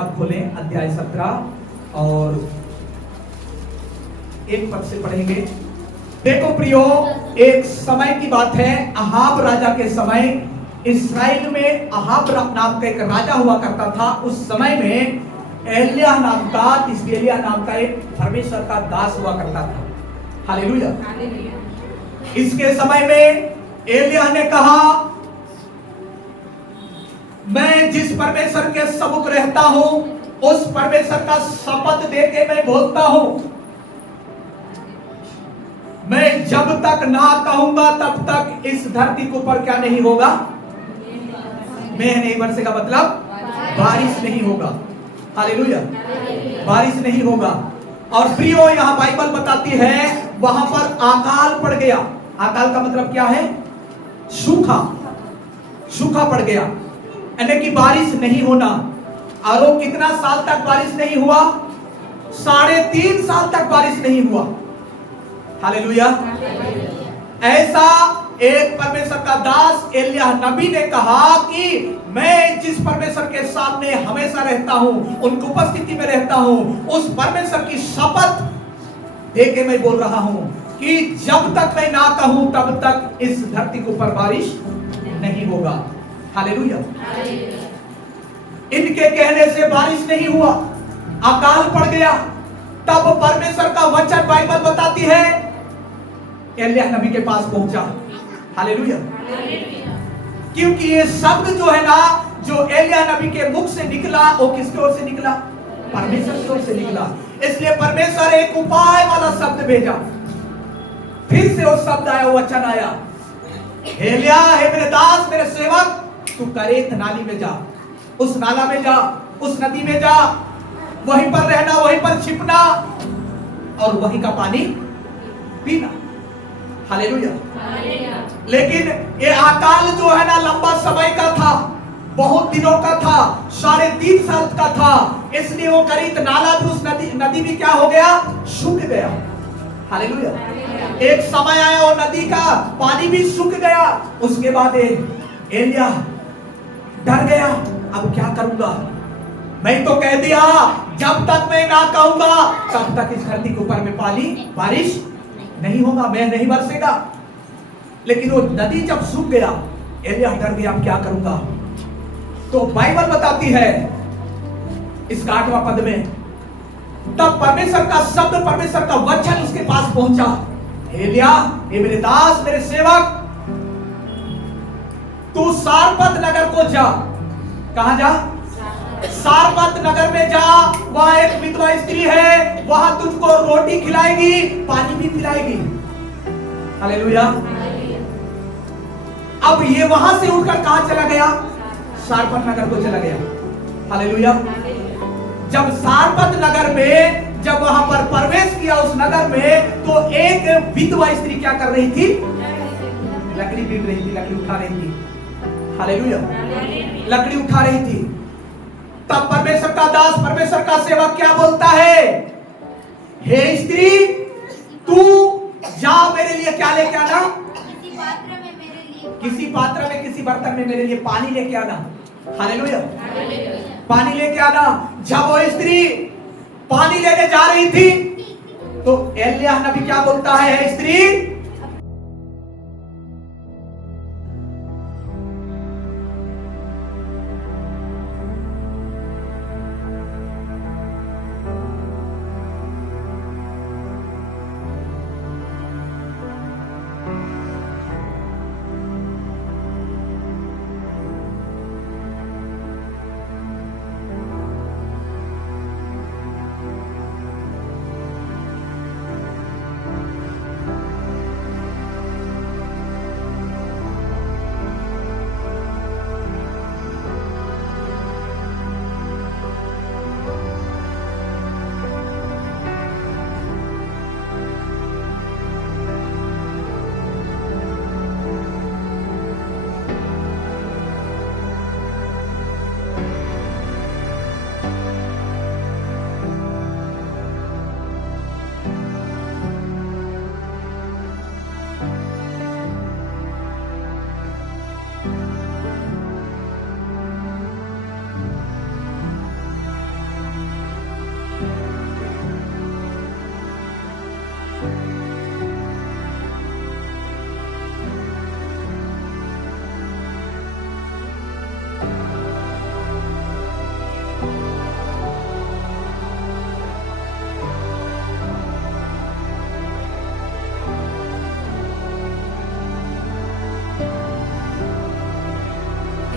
आप खोलें अध्याय 17 और 1 पद से पढ़ेंगे। देखो प्रियो, एक समय की बात है, अहाब राजा के समय इस्राएल में अहाब नाम का एक राजा हुआ करता था। उस समय में एलिय्याह नाम का, तिशबीएलिय्याह नाम का एक परमेश्वर का दास हुआ करता था। हालेलुया। इसके समय में एलिय्याह ने कहा, मैं जिस परमेश्वर के सम्मुख रहता हूं उस परमेश्वर का शपथ देके मैं बोलता हूं, मैं जब तक ना कहूंगा तब तक इस धरती के ऊपर क्या नहीं होगा, मैं नहीं बरसेगा, मतलब बारिश नहीं होगा। हालेलुया, बारिश नहीं होगा। और प्रियो, यहां बाइबल बताती है वहां पर अकाल पड़ गया। अकाल का मतलब क्या है? सूखा, सूखा पड़ गया, यानी कि बारिश नहीं होना। और वो कितना साल तक बारिश नहीं हुआ? 3.5 साल तक बारिश नहीं हुआ। हालेलुया। ऐसा एक परमेश्वर का दास एलिय्याह नबी ने कहा कि मैं जिस परमेश्वर के सामने हमेशा रहता हूं, उनकी उपस्थिति में रहता हूं, उस परमेश्वर की शपथ देके मैं बोल रहा हूं कि जब तक मैं ना कहूं तब तक इस धरती के ऊपर बारिश नहीं होगा। हालेलुया। इनके कहने से बारिश नहीं हुआ, अकाल पड़ गया। तब परमेश्वर का वचन बाइबल बताती है एलिय्याह नबी के पास पहुंचा। हालेलुया। क्योंकि ये शब्द जो है ना, जो एलिय्याह नबी के मुख से निकला, वो किसकी ओर से निकला? परमेश्वर की ओर से निकला। इसलिए परमेश्वर एक उपाय वाला शब्द भेजा। फिर से वो शब्द आया, वो वचन आया, एलिय्याह, हे मेरे दास, मेरे सेवक, तू करेत नाली में जा, उस नाला में जा, उस नदी में जा, वहीं पर रहना, वहीं पर छिपना और वहीं का पानी पीना। हालेलुया। लेकिन ये अकाल जो है ना, लंबा समय का था, बहुत दिनों का था, 3.5 साल का था। इसलिए वो करीत नाला भी, उस नदी भी क्या हो गया? सूख गया। हालेलुया। एक समय आया और नदी का पानी भी सूख गया। उसके बाद एलिय्याह डर गया, अब क्या करूंगा? मैं तो कह दिया जब तक मैं ना कहूंगा तब तक इस धरती के ऊपर में बारिश नहीं होगा, मैं नहीं बरसेगा। लेकिन वो नदी जब सूख गया, एलिय्याह डर गया, अब क्या करूंगा? तो बाइबल बताती है इस 8वां पद में, तब परमेश्वर का शब्द, परमेश्वर का वचन उसके पास पहुंचा, एलिय्याह, ये मेरे दास, मेरे सेवक, तू सारपत नगर को जा। कहां जा? सारपत नगर में जा, वहां एक विधवा स्त्री है, वहां तुझको रोटी खिलाएगी, पानी भी पिलाएगी। हालेलुया। अब ये वहां से उठकर कहां चला गया? सारपत नगर को चला गया। हालेलुया। जब सारपत नगर में, जब वहां पर प्रवेश किया उस नगर में, तो एक विधवा स्त्री क्या कर रही थी? लकड़ी पीट रही थी, लकड़ी उठा रही थी। हालेलुया। लकड़ी उठा रही थी। तब परमेश्वर का दास, परमेश्वर का सेवक क्या बोलता है? हे स्त्री, तू जा, मेरे लिए क्या लेके आना? किसी पात्र में, किसी बर्तन में मेरे लिए पानी लेके आना। हालेलुया। पानी लेके आना। जब वो स्त्री पानी लेके जा रही थी, तो एलिय्याह नबी क्या बोलता है? हे स्त्री,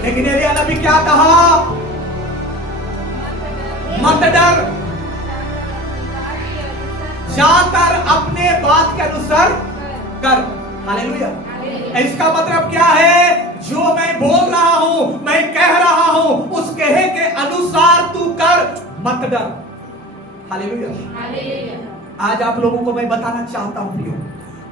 लेकिन एलिया नबी क्या कहा? मत डर, जाकर अपने बात के अनुसार कर। हालेलुया। इसका मतलब क्या है? जो मैं बोल रहा हूं, मैं कह रहा हूं, उस कहे के अनुसार तू कर, मत डर। हालेलुया। आज आप लोगों को मैं बताना चाहता हूं प्रियो,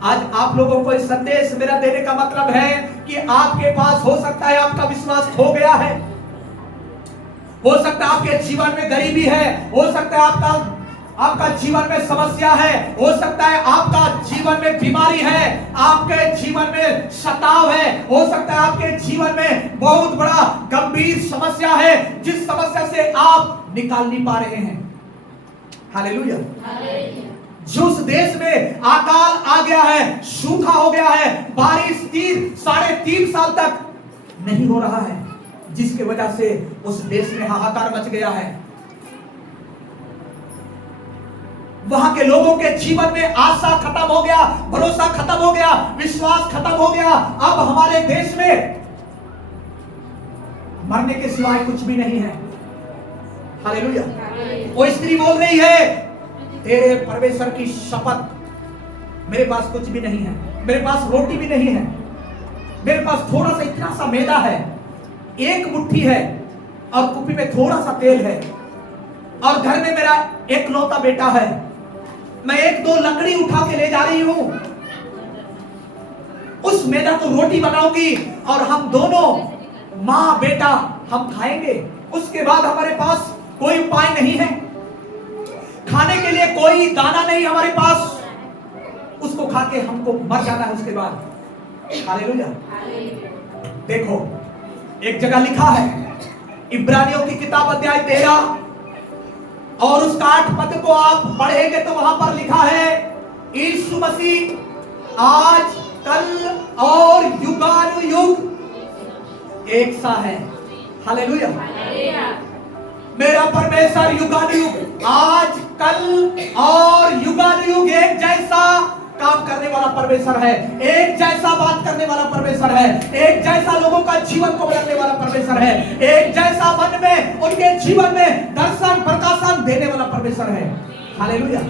आज आप लोगों को इस संदेश मेरा देने का मतलब है कि आपके पास हो सकता है आपका विश्वास खो गया है, हो सकता है आपके जीवन में गरीबी है, हो सकता है आपका जीवन में समस्या है, हो सकता है आपका जीवन में बीमारी है, आपके जीवन में सताव है, हो सकता है आपके जीवन में बहुत बड़ा गंभीर समस्या है, जिस समस्या से आप निकाल नहीं पा रहे हैं। हालेलुया। जिस देश में अकाल आ गया है, सूखा हो गया है, बारिश 3.5 साल तक नहीं हो रहा है, जिसकी वजह से उस देश में हाहाकार मच गया है। वहां के लोगों के जीवन में आशा खत्म हो गया, भरोसा खत्म हो गया, विश्वास खत्म हो गया। अब हमारे देश में मरने के सिवाय कुछ भी नहीं है। हालेलुया। वो स्त्री बोल रही है, तेरे परमेश्वर की शपथ, मेरे पास कुछ भी नहीं है, मेरे पास रोटी भी नहीं है, मेरे पास थोड़ा सा इतना सा मैदा है, एक मुट्ठी है और कुप्पी में थोड़ा सा तेल है, और घर में मेरा एकलौता बेटा है, मैं 1-2 लकड़ी उठा के ले जा रही हूं, उस मैदा को रोटी बनाऊंगी और हम दोनों मां बेटा हम खाएंगे। उसके बाद हमारे पास कोई उपाय नहीं है, खाने के लिए कोई दाना नहीं हमारे पास, उसको खा के हमको मर जाना है उसके बाद। हालेलुया। देखो एक जगह लिखा है, इब्रानियों की किताब अध्याय 13 और उसका 8 पद को आप पढ़ेंगे तो वहां पर लिखा है, यीशु मसीह आज कल और युगानुयुग एक सा है। हालेलुया। मेरा परमेश्वर युगानुयुग, आज कल और युगानुयुग एक जैसा काम करने वाला परमेश्वर है, एक जैसा बात करने वाला परमेश्वर है, एक जैसा लोगों का जीवन को बदलने वाला परमेश्वर है, एक जैसा मन में उनके जीवन में दर्शन प्रकाशन देने वाला परमेश्वर है। हालेलुया।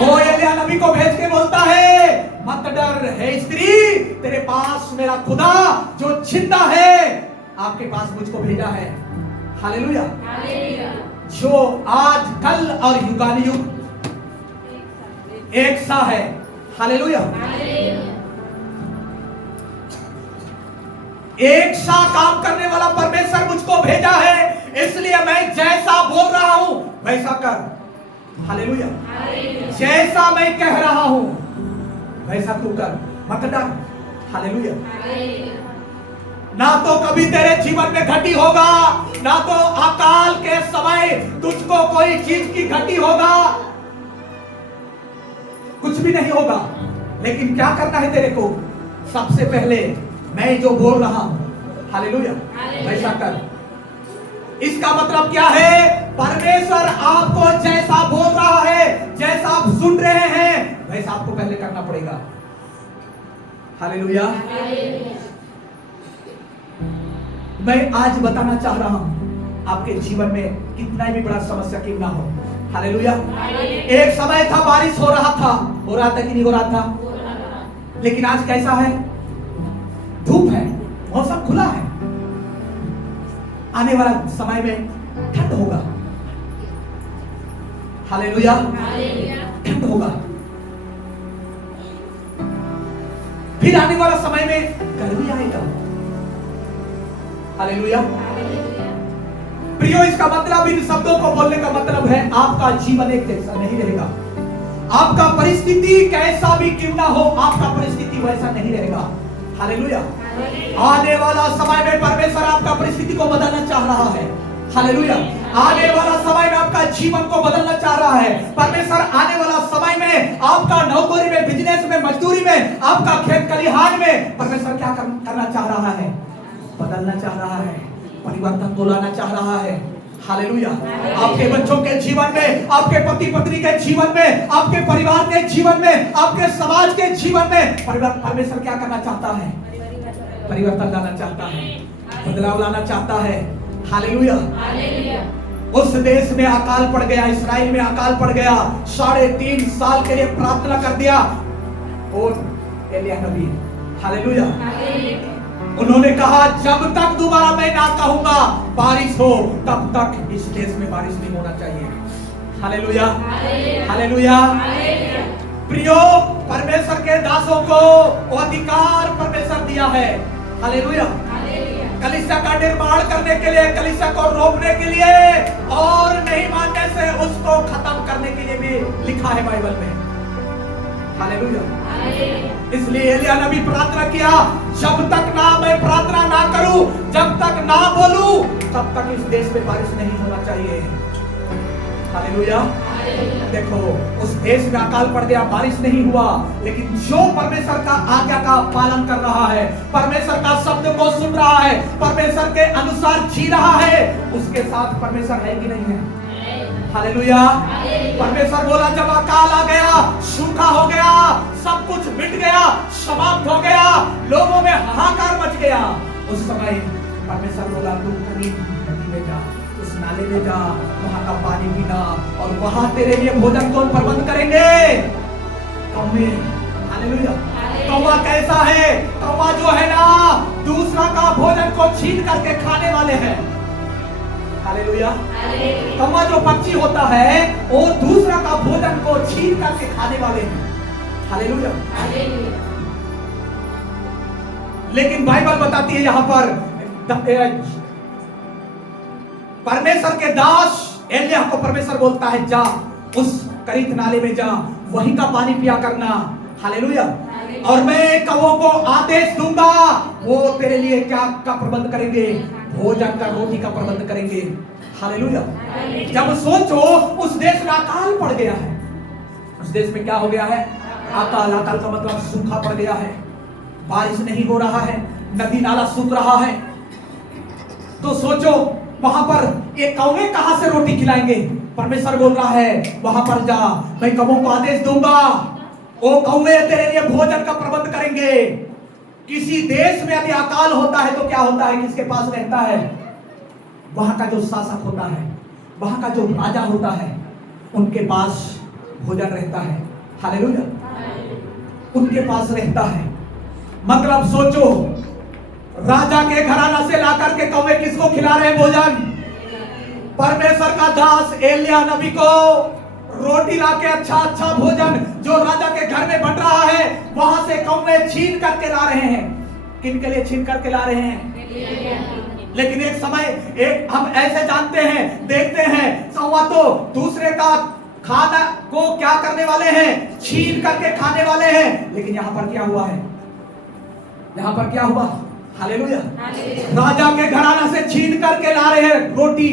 वो एलिया नबी को भेज के बोलता है, मत डर, हे स्त्री, तेरे पास मेरा खुदा जो जिंदा है आपके पास मुझको भेजा है। हालेलुया। जो आज कल और युगानुयुग एक सा है। हालेलुया। एक सा काम करने वाला परमेश्वर मुझको भेजा है, इसलिए मैं जैसा बोल रहा हूं वैसा कर। हालेलुया। जैसा मैं कह रहा हूं वैसा तू कर, मत डर। हालेलुया। ना तो कभी तेरे जीवन में घटी होगा, ना तो अकाल के समय तुझको कोई चीज की घटी होगा, कुछ भी नहीं होगा। लेकिन क्या करना है तेरे को? सबसे पहले मैं जो बोल रहा हूं, हालेलुया, वैसा कर। इसका मतलब क्या है? परमेश्वर आपको जैसा बोल रहा है, जैसा आप सुन रहे हैं, वैसा आपको पहले करना पड़ेगा। हालेलुया। मैं आज बताना चाह रहा हूं, आपके जीवन में कितना भी बड़ा समस्या क्यों ना हो, हालेलुया। एक समय था बारिश हो रहा था कि नहीं हो रहा था? लेकिन आज कैसा है? धूप है, मौसम खुला है। आने वाला समय में ठंड होगा। हालेलुया। ठंड होगा। फिर आने वाला समय में गर्मी आएगा। हालेलुया। प्रियो, इसका मतलब, इन शब्दों को बोलने का मतलब है, आपका जीवन एक जैसा नहीं रहेगा। आपका परिस्थिति कैसा भी क्यों ना हो, आपका परिस्थिति वैसा नहीं रहेगा। हालेलुया। आने वाला समय में परमेश्वर आपका परिस्थिति को बदलना चाह रहा है। हालेलुया। आने वाला समय में आपका जीवन को बदलना चाह रहा है परमेश्वर। आने वाला समय में आपका नौकरी में, बिजनेस में, मजदूरी में, आपका खेत खलिहान में परमेश्वर क्या करना चाह रहा है? बदलना चाह रहा है, परिवर्तन को लाना चाह रहा है। हालेलुया। आपके बच्चों के जीवन में, आपके पति पत्नी के जीवन में, आपके परिवार के जीवन में, आपके समाज के जीवन में परमेश्वर क्या करना चाहता है? परिवर्तन लाना चाहता है, बदलाव लाना चाहता है। हालेलुया। उस देश में अकाल पड़ गया, इस्राएल में अकाल पड़ गया। 3.5 साल के लिए प्रार्थना कर दिया और एलिय्याह नबी, हालेलुया, उन्होंने कहा जब तक दोबारा मैं ना कहूंगा बारिश हो, तब तक इस देश में बारिश नहीं होना चाहिए। Hallelujah, hallelujah. प्रियो, परमेश्वर के दासों को अधिकार परमेश्वर दिया है। हालेलुया। कलीसिया का निर्माण करने के लिए, कलीसिया को रोकने के लिए और नहीं मानने से उसको खत्म करने के लिए भी लिखा है बाइबल में। हालेलुया। इसलिए एलिय्याह नबी प्रार्थना किया, जब तक ना मैं प्रार्थना ना करूं, जब तक ना बोलूं, तब तक इस देश में बारिश नहीं होना चाहिए। हालेलुया। देखो, उस देश में अकाल पड़ गया, बारिश नहीं हुआ, लेकिन जो परमेश्वर का आज्ञा का पालन कर रहा है, परमेश्वर का शब्द को सुन रहा है, परमेश्वर के अनुसार जी रहा है, उसके साथ परमेश्वर है कि नहीं है? हालेलुया। परमेश्वर बोला जब अकाल आ गया, सूखा हो गया, सब कुछ मिट गया, समाप्त हो गया, लोगों में हाहाकार मच गया, उस समय परमेश्वर बोला तू करीब नदी में जा, उस नाले में जा, वहां का पानी पीना और वहां तेरे लिए भोजन कौन प्रबंध करेंगे? कौवे। हालेलुया। कौवा कैसा है? कौवा जो है ना, दूसरा का भोजन को छीन करके खाने वाले हैं। हालेलुया। कौवा जो पक्षी होता है वो दूसरा का भोजन को छीन करके खाने वाले हैं। हालेलुया। लेकिन बाइबल बताती है यहां पर परमेश्वर के दास एलिय्याह को परमेश्वर बोलता है जा उस करीत नाले में जा, वहीं का पानी पिया करना। हालेलुया। और मैं कौवों को आदेश दूंगा, वो तेरे लिए क्या का प्रबंध करेंगे? भोजन का, रोटी का प्रबंध करेंगे। हालेलुया। जब सोचो उस देश में अकाल पड़ गया है, उस देश में क्या हो गया है? अकाल। अकाल का मतलब सूखा पड़ गया है, बारिश नहीं हो रहा है, नदी नाला सूख रहा है। तो सोचो वहां पर ये कौवे कहां से रोटी खिलाएंगे? परमेश्वर बोल रहा है वहां पर जा, मैं कौवों को आदेश दूंगा, वो कौवे तेरे लिए भोजन का प्रबंध करेंगे। किसी देश में यदि अकाल होता है तो क्या होता है? किसके पास रहता है? वहां का जो शासक होता है, वहां का जो राजा होता है, उनके पास भोजन रहता है। हालेलुया। उनके पास रहता है। मतलब सोचो, राजा के घराना से लाकर के कौवे किसको खिला रहे हैं भोजन? परमेश्वर का दास एलिय्याह नबी को रोटी लाके अच्छा अच्छा भोजन जो राजा के घर में बन रहा है, वहां से कौवे छीन करके ला रहे हैं। किन के लिए छीन करके ला रहे हैं? लेकिन एक समय एक हम ऐसे जानते हैं, देखते हैं, कौवा तो दूसरे का खाना को क्या करने वाले हैं? छीन करके खाने वाले हैं। लेकिन यहां पर क्या हुआ है? यहां पर क्या हुआ? हालेलुया। राजा के घराना से छीन करके ला रहे हैं रोटी।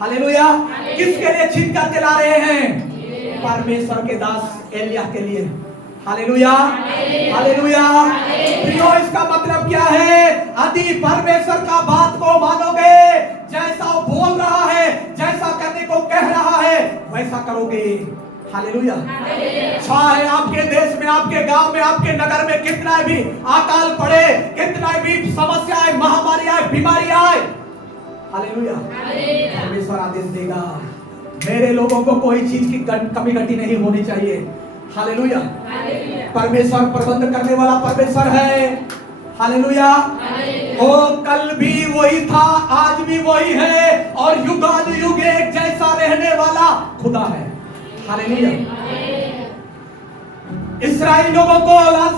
हालेलुया। किसके लिए छीन करके ला रहे हैं? परमेश्वर के दास एलिय्याह के लिए। Hallelujah, hallelujah. प्रियो, इसका मतलब क्या है? यदि परमेश्वर का बात को मानोगे, जैसा वो बोल रहा है, जैसा करने को कह रहा है, वैसा करोगे। हालेलुया। चाहे आपके देश में, आपके गांव में, आपके नगर में कितना भी अकाल पड़े, कितना भी समस्याएं, महामारी आए, बीमारी आए, हालेलुया, परमेश्वर आदेश देगा। मेरे लोगों को कोई चीज की कमी घटी नहीं होनी चाहिए। हालेलुया। परमेश्वर प्रबंध करने वाला परमेश्वर है। हालेलुया। वो कल भी वही था, आज भी वही है और युगानुयुग एक जैसा रहने वाला खुदा है। हालेलुया। इस्राएली लोगों को लाल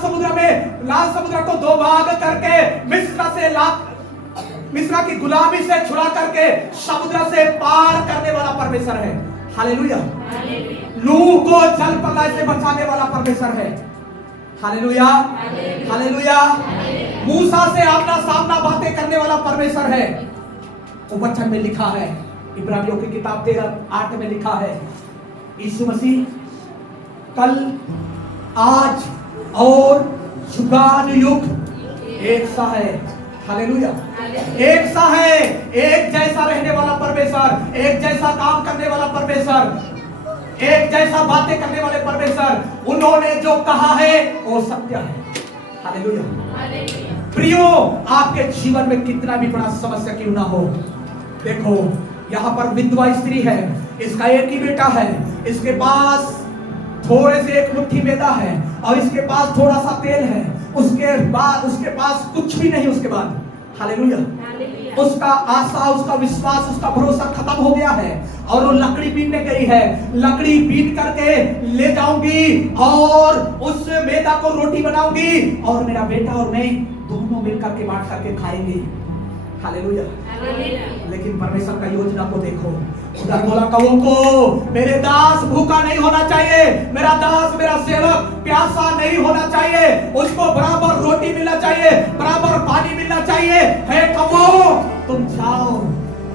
समुद्र को 2 भाग करके मिस्र की गुलामी से छुड़ा करके समुद्र से पार करने वाला परमेश्वर है। हालेलुया। नूह को जल प्रलय से बचाने वाला परमेश्वर है। Hallelujah, hallelujah. मूसा से आमना सामना बातें करने वाला परमेश्वर है। वो वचन में लिखा है, इब्रानियों की किताब 13:8 में लिखा है, यीशु मसीह कल, आज और जुगान युग एक सा है। हालेलुया, एक सा है, एक जैसा रहने वाला परमेश्वर, एक जैसा काम करने वाला परमेश्वर, एक जैसा बातें करने वाले परमेश्वर। उन्होंने जो कहा है वो सत्य है। हालेलुया। प्रियो, आपके जीवन में कितना भी बड़ा समस्या क्यों ना हो, देखो यहाँ पर विधवा स्त्री है, इसका एक ही बेटा है, इसके पास थोड़े से एक मुट्ठी मैदा है और इसके पास थोड़ा सा तेल है, उसके पास कुछ भी नहीं। उसके बाद हालेलुया, उसका आशा, उसका विश्वास, उसका भरोसा खत्म हो गया है और वो लकड़ी बीनने गई है। लकड़ी बीन करके ले जाऊंगी और उस मैदा को रोटी बनाऊंगी और मेरा बेटा और मैं दोनों मिलकर के बांट करके खाएंगे। हालेलुया। लेकिन परमेश्वर का योजना को देखो, उधर बोला कवों को, मेरे दास भूखा नहीं होना चाहिए, मेरा दास, मेरा सेवक प्यासा नहीं होना चाहिए, उसको बराबर रोटी मिलना चाहिए, बराबर पानी मिलना चाहिए। हे कवों, तुम जाओ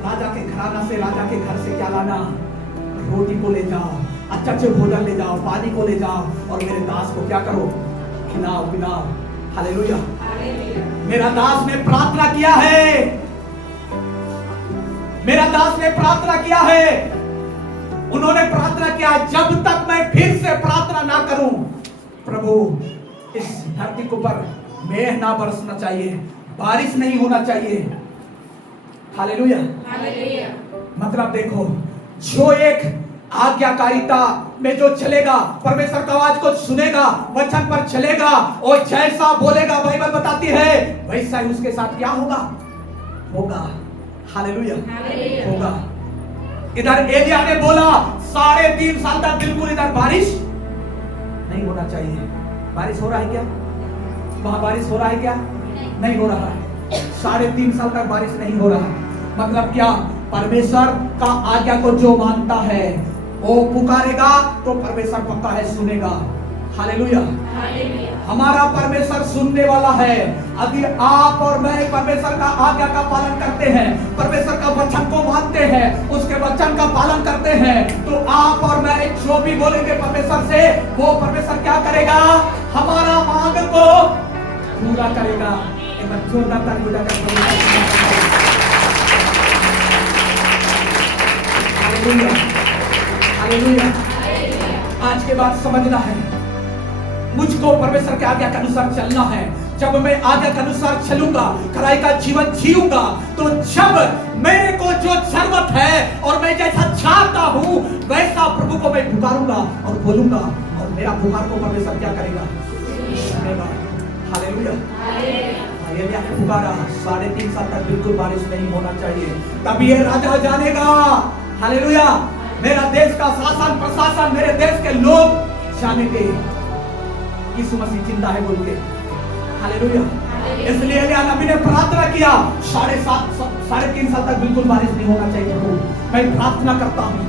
राजा के घराना से, राजा के घर से क्या लाना, रोटी को ले जाओ, अच्छे भोजन ले जाओ, पानी को ले जाओ और मेरे दास को क्या करो, खिलाओ पिलाओ। हालेलुया। मेरा दास ने प्रार्थना किया है, मेरा दास ने प्रार्थना किया है, उन्होंने प्रार्थना किया, जब तक मैं फिर से प्रार्थना ना करूं, प्रभु इस धरती के ऊपर मेघ ना बरसना चाहिए, बारिश नहीं होना चाहिए। हालेलुया। मतलब देखो, जो एक आज्ञाकारिता में जो चलेगा, परमेश्वर का आवाज को सुनेगा, वचन पर चलेगा और जैसा बोलेगा, बाइबल बताती है वैसा ही उसके साथ क्या होगा। हालेलुया, होगा। इधर एलिया ने बोला 3.5 साल तक बिल्कुल इधर बारिश नहीं होना चाहिए। बारिश हो रहा है क्या? वहां बारिश हो रहा है क्या? नहीं हो रहा है। 3.5 साल तक बारिश नहीं हो रहा है। मतलब क्या? परमेश्वर का आज्ञा को जो मानता है वो पुकारेगा तो परमेश्वर पक्का है सुनेगा। हालेलुया। हमारा परमेश्वर सुनने वाला है। यदि आप और मैं परमेश्वर का आज्ञा का पालन करते हैं, परमेश्वर का वचन को मानते हैं, उसके वचन का पालन करते हैं, तो आप और मैं जो भी बोलेंगे परमेश्वर से, वो परमेश्वर क्या करेगा? हमारा मांग को पूरा करेगा। जोरदार ताली बजाकर हालेलुया, हालेलुया। आज के बाद समझना है, मुझको परमेश्वर के आज्ञा के अनुसार चलना है। जब मैं आज्ञा के अनुसार चलूंगा, खराई का जीवन जीऊंगा, तो जब मेरे को जो जरूरत है और मैं जैसा चाहता हूं वैसा प्रभु को मैं पुकारूंगा और बोलूंगा और मेरा पुकार को परमेश्वर क्या करेगा? सुनेगा। हालेलुया। एलिया ने पुकारा, 3.5 साल तक बिल्कुल बारिश नहीं होना चाहिए, तब ये राजा जानेगा। हालेलुया। मेरा देश का शासन प्रशासन, मेरे देश के लोग जानेंगे यीशु मसीह जिंदा है बोल के। हालेलुया। इसलिए एलिया नबी ने प्रार्थना किया, 3.5 साल तक बिल्कुल बारिश नहीं होना चाहिए प्रभु, मैं प्रार्थना करता हूँ।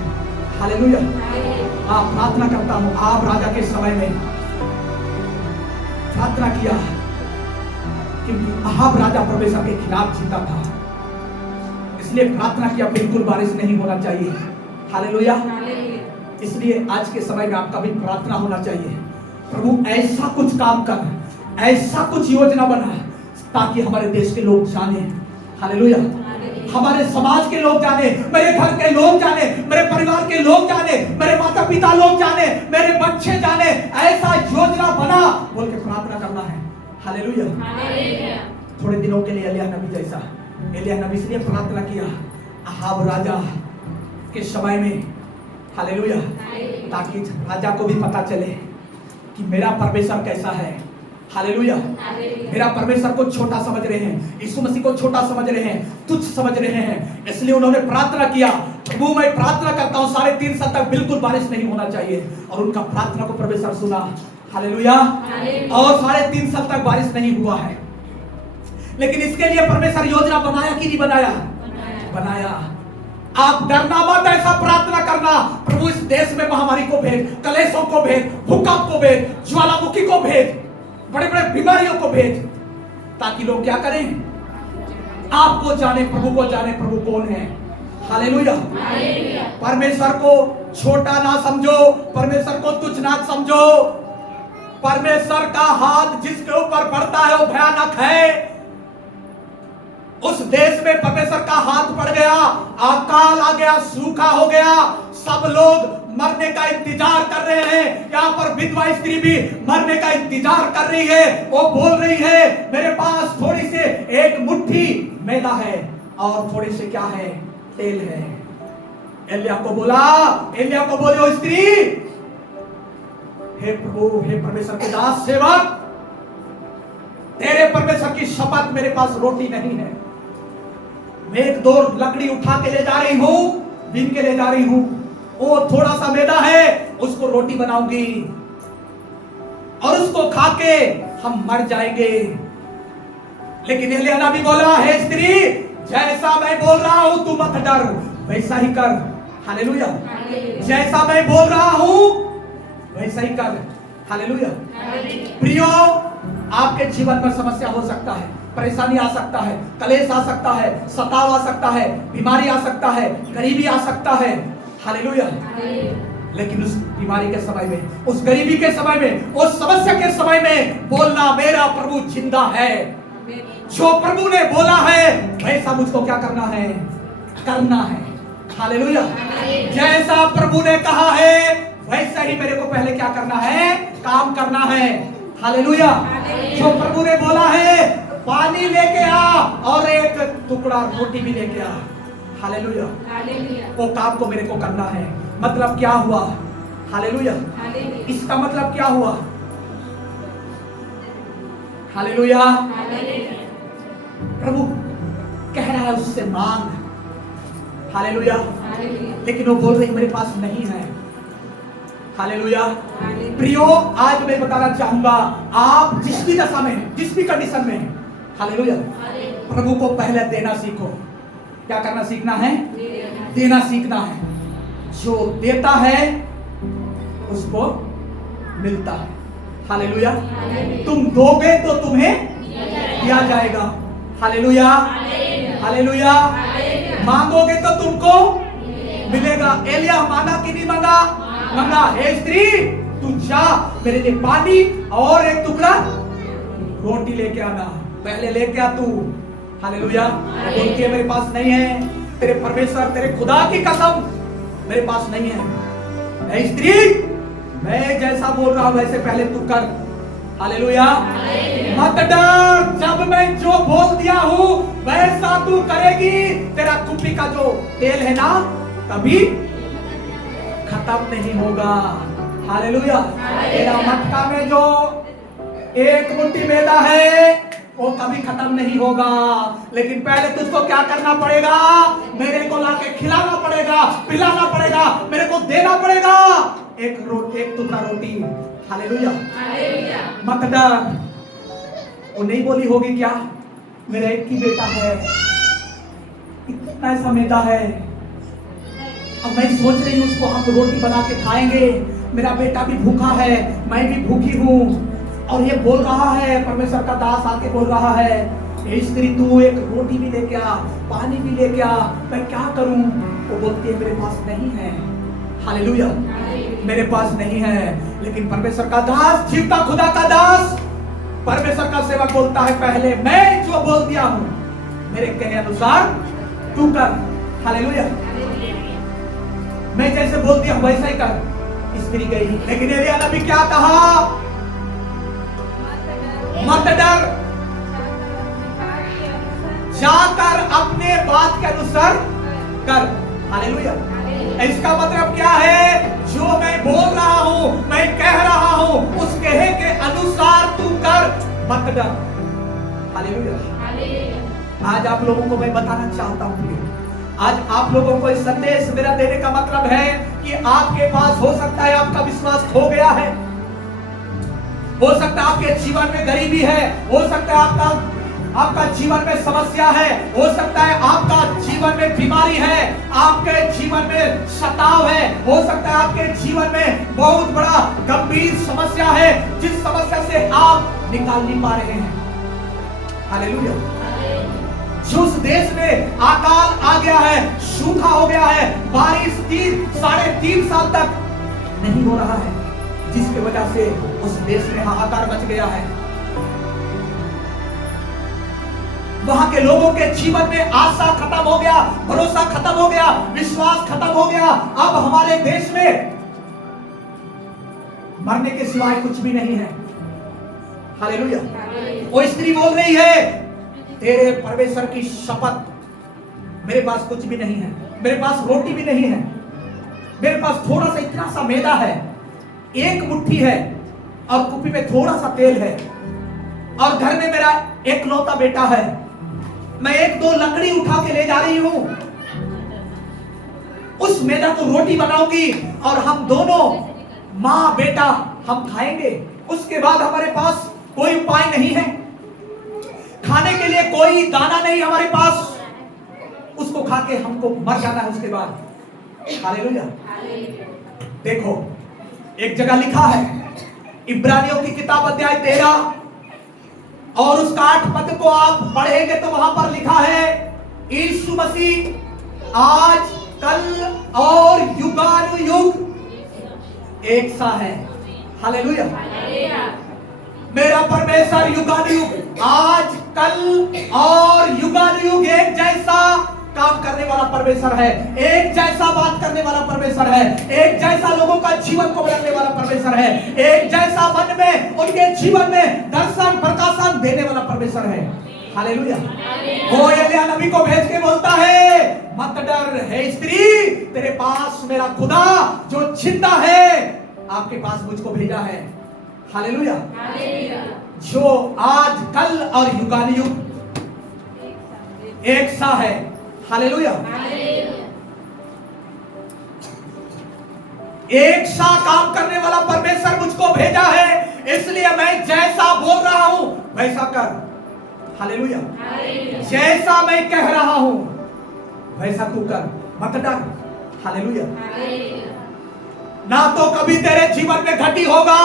हालेलुया। आप प्रार्थना करता हूँ। आप राजा के समय में प्रार्थना किया क्योंकि अहाब राजा परमेश्वर के खिलाफ जीता था, इसलिए प्रार्थना किया बिल्कुल बारिश नहीं होना चाहिए। हालेलुया। इसलिए आज के समय में आपका भी प्रार्थना होना चाहिए, प्रभु ऐसा कुछ काम कर, ऐसा कुछ योजना बना ताकि हमारे देश के लोग जाने। हालेलुया। हमारे समाज के लोग जाने, मेरे घर के लोग जाने, मेरे परिवार के लोग जाने, मेरे माता पिता लोग जाने, मेरे बच्चे जाने, ऐसा योजना बना बोल के प्रार्थना करना है। हालेलुया। थोड़े दिनों के लिए एलिया नबी जैसा, एलिया नबी इसलिए प्रार्थना किया अहाब राजा के समय में। हालेलुया। ताकि राजा को भी पता चले कि मेरा परमेश्वर कैसा है। हालेलुया। मेरा परमेश्वर को छोटा समझ रहे हैं, यीशु मसीह को छोटा समझ रहे हैं, तुच्छ समझ रहे हैं। इसलिए उन्होंने प्रार्थना किया, प्रभु मैं प्रार्थना करता हूँ 3.5 साल तक बिल्कुल बारिश नहीं होना चाहिए, और उनका प्रार्थना को परमेश्वर सुना। हालेलुया। और 3.5 साल तक बारिश नहीं हुआ है, लेकिन इसके लिए परमेश्वर योजना बनाया कि नहीं बनाया? बनाया। आप डरना मत, ऐसा प्रार्थना करना, प्रभु इस देश में महामारी को भेज, कलेशों को भेज, भूकंप को भेज, ज्वालामुखी को भेज, बड़े बड़े बीमारियों को भेज, ताकि लोग क्या करें? आपको जाने, प्रभु को जाने प्रभु कौन है। हालेलुया। परमेश्वर को छोटा ना समझो, परमेश्वर को तुच्छ ना समझो। परमेश्वर का हाथ जिसके ऊपर पड़ता है वो भयानक है। उस देश में परमेश्वर का हाथ पड़ गया, अकाल आ गया, सूखा हो गया, सब लोग मरने का इंतजार कर रहे हैं। यहाँ पर विधवा स्त्री भी मरने का इंतजार कर रही है। वो बोल रही है मेरे पास थोड़ी से एक मुट्ठी मैदा है और थोड़ी से क्या है, तेल है। एलिया को बोले ओ स्त्री, हे प्रभु, हे परमेश्वर के दास सेवक, तेरे परमेश्वर की शपथ मेरे पास रोटी नहीं है। मैं एक दो लकड़ी उठा के ले जा रही हूं, बीन के ले जा रही हूं। वो थोड़ा सा मैदा है, उसको रोटी बनाऊंगी और उसको खा के हम मर जाएंगे। लेकिन एलिया नबी बोला, हे स्त्री, जैसा मैं बोल रहा हूं तू मत डर, वैसा ही कर। हालेलुया। जैसा मैं बोल रहा हूं वैसा ही कर। हालेलुया। प्रियो, आपके जीवन में समस्या हो सकता है, परेशानी आ सकता है, कलेश आ सकता है, सताव आ सकता है, बीमारी आ सकता है, गरीबी आ सकता है। हालेलुया। लेकिन उस बीमारी के समय में, उस गरीबी के समय में, उस समस्या के समय में बोलना, मेरा प्रभु जिंदा है। जो प्रभु ने बोला है वैसा मुझको क्या करना है, करना है। हालेलुया। जैसा प्रभु ने कहा है वैसा ही मेरे को पहले क्या करना है, काम करना है। हालेलुया। जो प्रभु ने बोला है पानी लेके आ और एक टुकड़ा रोटी भी लेके आ। हालेलुया। वो काम को मेरे को करना है। मतलब क्या हुआ? हालेलुया। इसका मतलब क्या हुआ? हालेलुया। प्रभु कह रहा है उससे मांग। हालेलुया। लेकिन वो बोल रही मेरे पास नहीं है। हालेलुया। प्रियो, आज मैं बताना चाहूंगा, आप जिस भी दशा में, जिस भी कंडीशन में, हालेलुया, प्रभु को पहले देना सीखो। क्या करना सीखना है? देना सीखना है। जो देता है उसको मिलता है। हालेलुया। तुम दोगे तो तुम्हें दिया जाएगा। हालेलुया। हालेलुया। मांगोगे तो तुमको मिलेगा। एलिया मांगा कि नहीं मांगा? मांगा। हे स्त्री, तू जा, मेरे लिए पानी और एक टुकड़ा रोटी लेके आना। पहले लेके आ तू। हालेलुया। बोलती है मेरे पास नहीं है, तेरे परमेश्वर, तेरे खुदा की कसम मेरे पास नहीं है। हे स्त्री, मैं जैसा बोल रहा हूं वैसे पहले तू कर। हालेलुया। मत डर, जब मैं जो बोल दिया हूं वैसा तू करेगी, तेरा कुप्पी का जो तेल है ना कभी खत्म नहीं होगा। हालेलुया। तेरा मटका में जो एक मुट्ठी मैदा है वो कभी खत्म नहीं होगा। लेकिन पहले तुझको क्या करना पड़ेगा? मेरे को लाके खिलाना पड़ेगा, पिलाना पड़ेगा, मेरे को देना पड़ेगा एक टुकड़ा रोटी। हालेलुया। मत डर। वो नहीं बोली होगी क्या, मेरा एक ही बेटा है, इतना ऐसा मैदा है, अब मैं सोच रही हूँ उसको हम रोटी बना के खाएंगे, मेरा बेटा भी भूखा है, मैं भी भूखी हूँ, और ये बोल रहा है, परमेश्वर का दास आके बोल रहा है, हे स्त्री तू एक रोटी भी लेके आ, पानी भी लेके आ, मैं क्या करूं? वो बोलती है मेरे पास नहीं है। हालेलुया। मेरे पास नहीं है। लेकिन परमेश्वर का दास, जीवता खुदा का दास, परमेश्वर का सेवक बोलता है पहले मैं जो बोल दिया हूं मेरे कहे अनुसार तू कर। हालेलुया। मैं जैसे बोल दिया वैसा ही कर। स्त्री गई, लेकिन एलिया नबी क्या कहा? मत डर, जाकर अपने बात के अनुसार कर। हालेलुया। इसका मतलब क्या है? जो मैं बोल रहा हूं, मैं कह रहा हूं, उस कहे के अनुसार तू कर, मत डर। हालेलुया। आज आप लोगों को मैं बताना चाहता हूं, आज आप लोगों को इस संदेश मेरा देने का मतलब है कि आपके पास हो सकता है आपका विश्वास खो गया है, हो सकता है आपके जीवन में गरीबी है, हो सकता है आपका जीवन में समस्या है, हो सकता है आपका जीवन में बीमारी है, आपके जीवन में सताव है, हो सकता है आपके जीवन में बहुत बड़ा गंभीर समस्या है जिस समस्या से आप निकाल नहीं पा रहे हैं। हालेलुया। जो उस देश में अकाल आ गया है, सूखा हो गया है, बारिश 3.5 साल तक नहीं हो रहा है, जिसकी वजह से उस देश में हाहाकार मच गया है। वहां के लोगों के जीवन में आशा खत्म हो गया, भरोसा खत्म हो गया, विश्वास खत्म हो गया। अब हमारे देश में मरने के सिवाय कुछ भी नहीं है। हालेलुया। वो स्त्री बोल रही है, तेरे परमेश्वर की शपथ, मेरे पास कुछ भी नहीं है, मेरे पास रोटी भी नहीं है, मेरे पास थोड़ा सा इतना सा मैदा है, एक मुट्ठी है और कुप्पी में थोड़ा सा तेल है, और घर में मेरा एकलौता बेटा है, मैं 1-2 लकड़ी उठा के ले जा रही हूं, उस मैदा को रोटी बनाऊंगी और हम दोनों मां बेटा हम खाएंगे। उसके बाद हमारे पास कोई उपाय नहीं है, खाने के लिए कोई दाना नहीं हमारे पास, उसको खा के हमको मर जाना है उसके बाद। हालेलुया। देखो एक जगह लिखा है, इब्रानियों की किताब अध्याय 13 और उसका 8 पद को आप पढ़ेंगे तो वहां पर लिखा है, यीशु मसीह आज कल और युगानुयुग एक सा है। हालेलुया। मेरा परमेश्वर युगानुयुग, आज कल और युगानुयुग एक जैसा काम करने वाला परमेश्वर है, एक जैसा बात करने वाला परमेश्वर है, एक जैसा लोगों का जीवन को बदलने वाला परमेश्वर है, एक जैसा मन में उनके जीवन में दर्शन प्रकाशन देने वाला परमेश्वर है। हालेलुया। वो एलिया नबी को भेज के बोलता है, मत डर है स्त्री, तेरे पास मेरा खुदा जो जिंदा है आपके पास मुझको भेजा है। हालेलुया। जो आज कल और युगानुयुग एक सा है। हालेलुया। एक सा काम करने वाला परमेश्वर मुझको भेजा है, इसलिए मैं जैसा बोल रहा हूं वैसा कर। हालेलुया। जैसा मैं कह रहा हूं वैसा तू कर, मत डर। हालेलुया। ना तो कभी तेरे जीवन में घटी होगा,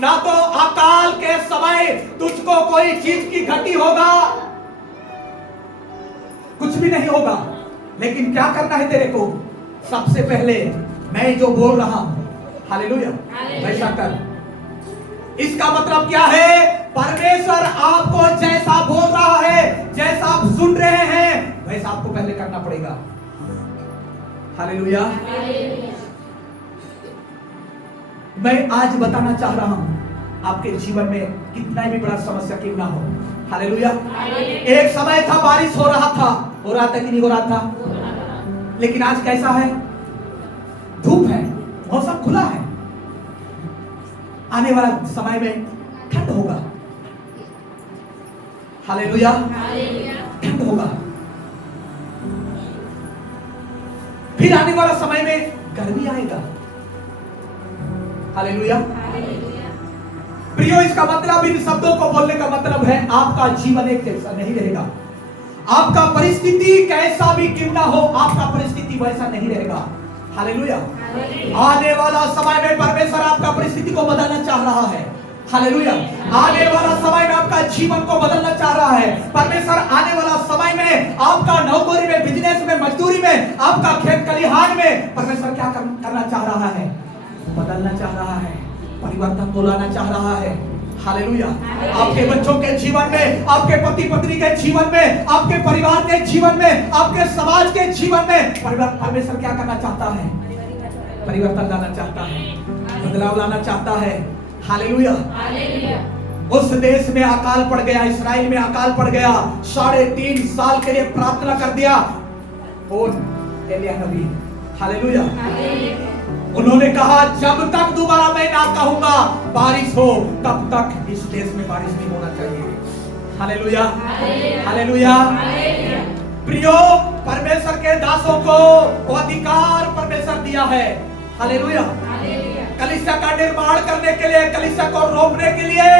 ना तो अकाल के समय तुझको कोई चीज की घटी होगा, कुछ भी नहीं होगा। लेकिन क्या करना है तेरे को? सबसे पहले मैं जो बोल रहा हूं, हालेलुया, वैसा कर। इसका मतलब क्या है? परमेश्वर आपको जैसा बोल रहा है, जैसा आप सुन रहे हैं, वैसा आपको पहले करना पड़ेगा। हालेलुया। मैं आज बताना चाह रहा हूं, आपके जीवन में कितना भी बड़ा समस्या क्यों ना हो, हालेलुया। एक समय था बारिश हो रहा था कि नहीं हो रहा था? लेकिन आज कैसा है? धूप है, मौसम खुला है। आने वाला समय में ठंड होगा। हालेलुया। ठंड होगा। फिर आने वाला समय में गर्मी आएगा। हालेलुया। प्रियो, इसका मतलब, इन शब्दों को बोलने का मतलब है, आपका जीवन एक जैसा नहीं रहेगा। आपका परिस्थिति कैसा भी क्यों ना हो, आपका परिस्थिति वैसा नहीं रहेगा। हालेलुया। आने वाला समय में परमेश्वर आपका परिस्थिति को बदलना चाह रहा है। हालेलुया। आने वाला समय में आपका जीवन को बदलना चाह रहा है परमेश्वर। आने वाला समय में आपका नौकरी में, बिजनेस में, मजदूरी में, आपका खेत खलिहान में परमेश्वर क्या करना चाह रहा है? बदलना चाह रहा है, परिवर्तन को लाना चाह रहा है। हालेलुया। आपके बच्चों के जीवन में, आपके पति पत्नी के जीवन में, आपके परिवार के जीवन में, आपके समाज के जीवन में परमेश्वर क्या करना चाहता है? परिवर्तन लाना चाहता है, बदलाव लाना चाहता है। हालेलुया। उस देश में अकाल पड़ गया, इस्राएल में अकाल पड़ गया। 3.5 साल के लिए प्रार्थना कर दिया कौन? एलिया नबी। हालेलुया। उन्होंने कहा, जब तक दोबारा मैं ना कहूंगा बारिश हो, तब तक इस देश में बारिश नहीं होना चाहिए। हालेलुया। हालेलुया। प्रियो, परमेश्वर के दासों को वो अधिकार परमेश्वर दिया है। हालेलुया। कलीसिया का निर्माण करने के लिए, कलीसिया को रोकने के लिए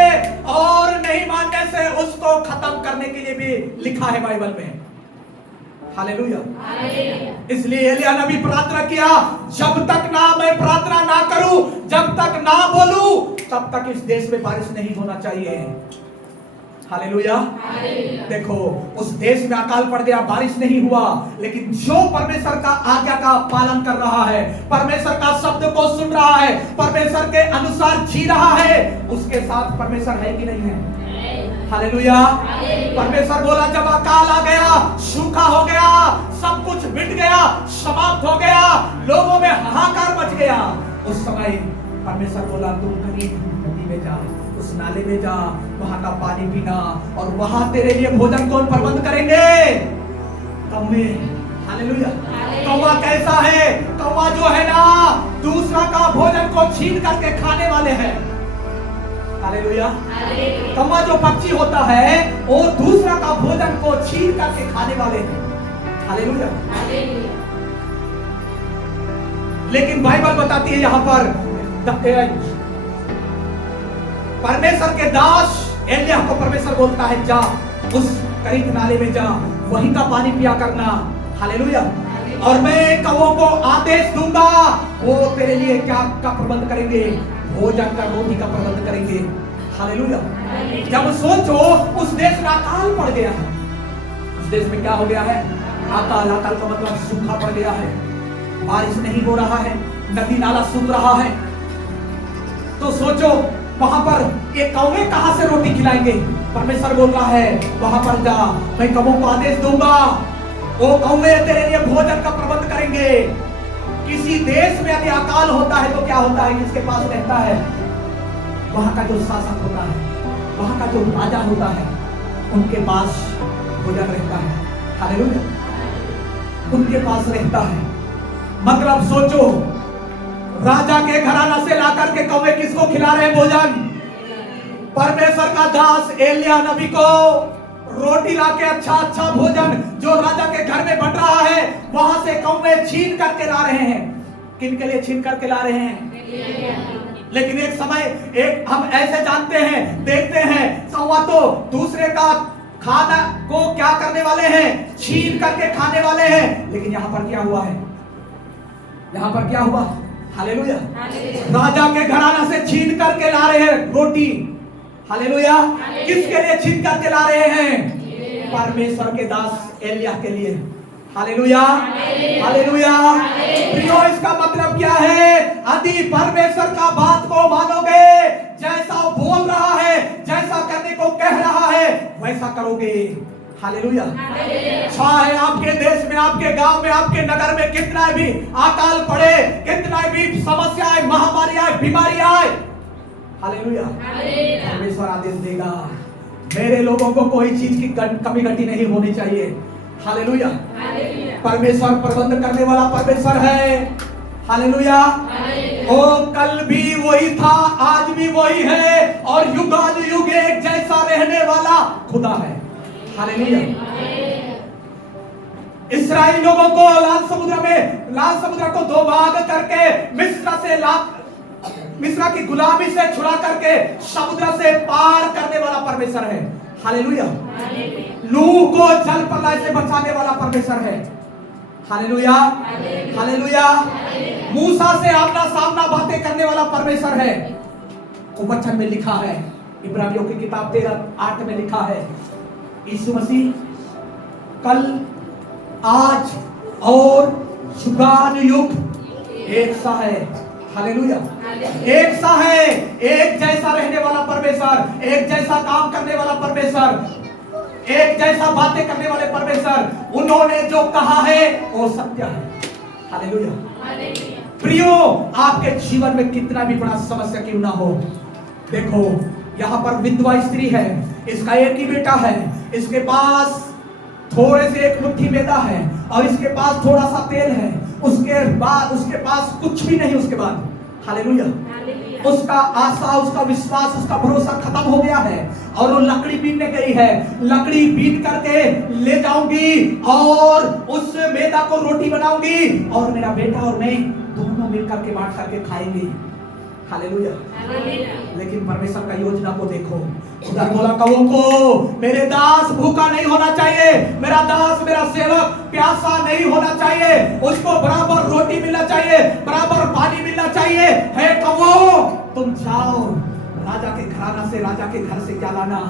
और नहीं मानने से उसको खत्म करने के लिए भी लिखा है बाइबल में। हालेलुया। इसलिए एलिया नबी प्रार्थना किया, जब तक ना मैं प्रार्थना ना करूं, जब तक ना बोलूं, तब तक इस देश में बारिश नहीं होना चाहिए। हालेलुया। देखो उस देश में अकाल पड़ गया, बारिश नहीं हुआ, लेकिन जो परमेश्वर का आज्ञा का पालन कर रहा है, परमेश्वर का शब्द को सुन रहा है, परमेश्वर के अनुसार जी रहा है, उसके साथ परमेश्वर है कि नहीं है? हालेलुया। परमेश्वर बोला जब अकाल आ गया, सूखा हो गया, सब कुछ मिट गया, समाप्त हो गया, लोगों में हाहाकार मच गया, उस समय परमेश्वर बोला तुम कहीं नदी में जा, उस नाले में जा, वहां का पानी पीना, और वहां तेरे लिए भोजन कौन प्रबंध करेंगे? कौवे। हालेलुया। कौवा कैसा है? कौवा जो है ना, दूसरा का भोजन को छीन करके खाने वाले हैं। हालेलुया। कौवा जो पक्षी होता है वो दूसरा का भोजन को छीन करके खाने वाले हैं। हालेलुया। लेकिन बाइबल बताती है यहां पर परमेश्वर के दास एलिय्याह को परमेश्वर बोलता है जा उस करीत नाले में जा, वहीं का पानी पिया करना। हालेलुया। और मैं कौवों को आदेश दूंगा, वो तेरे लिए क्या का प्रबंध करेंगे? भोजन का, रोटी का प्रबंध करेंगे। हालेलुया। जब सोचो उस देश में अकाल पड़ गया है, उस देश में क्या हो गया है? अकाल। अकाल का मतलब सूखा पड़ गया है, बारिश नहीं हो रहा है, नदी नाला सूख रहा है। तो सोचो वहां पर ये कौवे कहां से रोटी खिलाएंगे? परमेश्वर बोल रहा है वहां पर जा, मैं कौवों को आदेश दूंगा, वो कौवे तेरे लिए भोजन का प्रबंध करेंगे। किसी देश में यदि अकाल होता है तो क्या होता है? जिसके पास रहता है, वहां का जो शासक होता है, वहां का जो राजा होता है, उनके पास भोजन रहता है। हालेलुया। उनके पास रहता है। मतलब सोचो राजा के घराना से लाकर के कौवे किसको खिला रहे हैं भोजन? परमेश्वर का दास एलिय्याह नबी को रोटी लाके अच्छा अच्छा भोजन जो राजा के घर में बन रहा है, वहां से कौवे छीन करके ला रहे हैं। किन के लिए छीन करके ला रहे हैं? लेकिन एक समय एक हम ऐसे जानते हैं, देखते हैं, कौवा तो दूसरे का खाना को क्या करने वाले हैं? छीन करके खाने वाले हैं। लेकिन यहां पर क्या हुआ है? यहां पर क्या हुआ? हालेलुया। राजा के घराना से छीन करके ला रहे हैं रोटी। हालेलुया। किसके लिए छीन करके ला रहे हैं? परमेश्वर के दास एलिय्याह के लिए। हालेलुया। हालेलुया। प्रियो इसका मतलब क्या है? यदि परमेश्वर का बात को मानोगे, जैसा बोल रहा है, जैसा करने को कह रहा है, वैसा करोगे। हालेलुया। चाहे आपके देश में, आपके गांव में, आपके नगर में कितना भी अकाल पड़े, कितना भी समस्या आए, महामारी आए, बीमारी आए, हालेलुया, परमेश्वर आदेश देगा। मेरे लोगों को कोई चीज की कमी घटी नहीं होनी चाहिए। हालेलुया। परमेश्वर प्रबंध करने वाला परमेश्वर है। हालेलुया। वो कल भी वही था, आज भी वही है, और युगानुयुग एक जैसा रहने वाला खुदा है। हालेलुया। इस्राएली लोगों को लाल समुद्र को दो भाग करके मिस्र की गुलामी से छुड़ा करके समुद्र से पार करने वाला परमेश्वर है। हालेलुया। नूह को जल प्रलय से बचाने वाला परमेश्वर है। हालेलुया। हालेलुया। मूसा से आमना सामना बातें करने वाला परमेश्वर है। वचन में लिखा है, इब्रानियों की किताब 13:8 में लिखा है, यीशु मसीह कल, आज और युगानुयुग एक सा है। हालेलुया। एक सा है, एक जैसा रहने वाला परमेश्वर, एक जैसा काम करने वाला परमेश्वर, एक जैसा बातें करने वाले परमेश्वर। उन्होंने जो कहा है वो सत्य है। हालेलुया। प्रियो, आपके जीवन में कितना भी बड़ा समस्या क्यों ना हो, देखो यहाँ पर विधवा स्त्री है, इसका एक ही बेटा है, इसके पास थोड़े से एक मुट्ठी मैदा है और इसके पास थोड़ा सा तेल है, उसके पास कुछ भी नहीं। उसके बाद हालेलुया, उसका आशा, उसका विश्वास, उसका भरोसा खत्म हो गया है और वो लकड़ी बीनने गई है। लकड़ी बीन करके ले जाऊंगी और उस मैदा को रोटी बनाऊंगी और मेरा बेटा और मैं दोनों मिलकर के बांट करके खाएंगे। हालेलुया। लेकिन परमेश्वर का योजना को देखो, उधर बोला कौवों को, मेरे दास भूखा नहीं होना चाहिए, मेरा दास, मेरा सेवक प्यासा नहीं होना चाहिए, उसको बराबर रोटी मिलना चाहिए, बराबर पानी मिलना चाहिए। हे कौवों, तुम जाओ राजा के घराना से, राजा के घर से क्या लाना?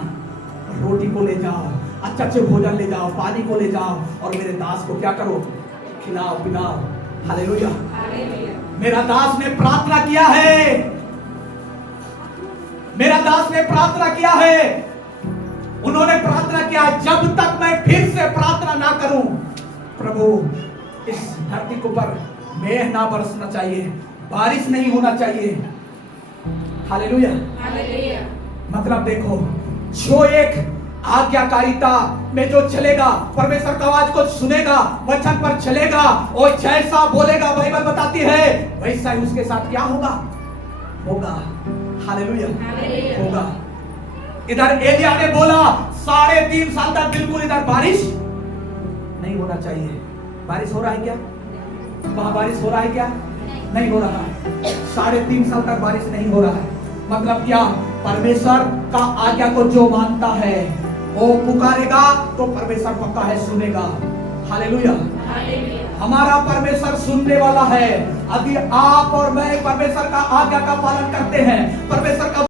रोटी को ले जाओ, अच्छे अच्छे भोजन ले जाओ, पानी को ले जाओ और मेरे दास को क्या करो, खिलाओ पिलाओ। हालेलुया। मेरा दास ने प्रार्थना किया है, मेरा दास ने प्रार्थना किया है, उन्होंने प्रार्थना किया है, जब तक मैं फिर से प्रार्थना ना करूं, प्रभु इस धरती के ऊपर मेघ ना बरसना चाहिए, बारिश नहीं होना चाहिए। हालेलुया। मतलब देखो, जो एक आज्ञाकारिता में जो चलेगा, परमेश्वर का आवाज को सुनेगा, वचन पर चलेगा और जैसा बोलेगा, बाइबल बताती है वैसा ही उसके साथ क्या होगा, होगा। हालेलुया, होगा। इधर एलिया ने बोला 3.5 साल तक बिल्कुल इधर बारिश नहीं होना चाहिए। बारिश हो रहा है क्या? वहां बारिश हो रहा है क्या? नहीं हो रहा है। 3.5 साल तक बारिश नहीं हो रहा है। मतलब क्या? परमेश्वर का आज्ञा को जो मानता है वो पुकारेगा तो परमेश्वर पक्का है सुनेगा। हालेलुया। हमारा परमेश्वर सुनने वाला है। यदि आप और मैं परमेश्वर का आज्ञा का पालन करते हैं, परमेश्वर का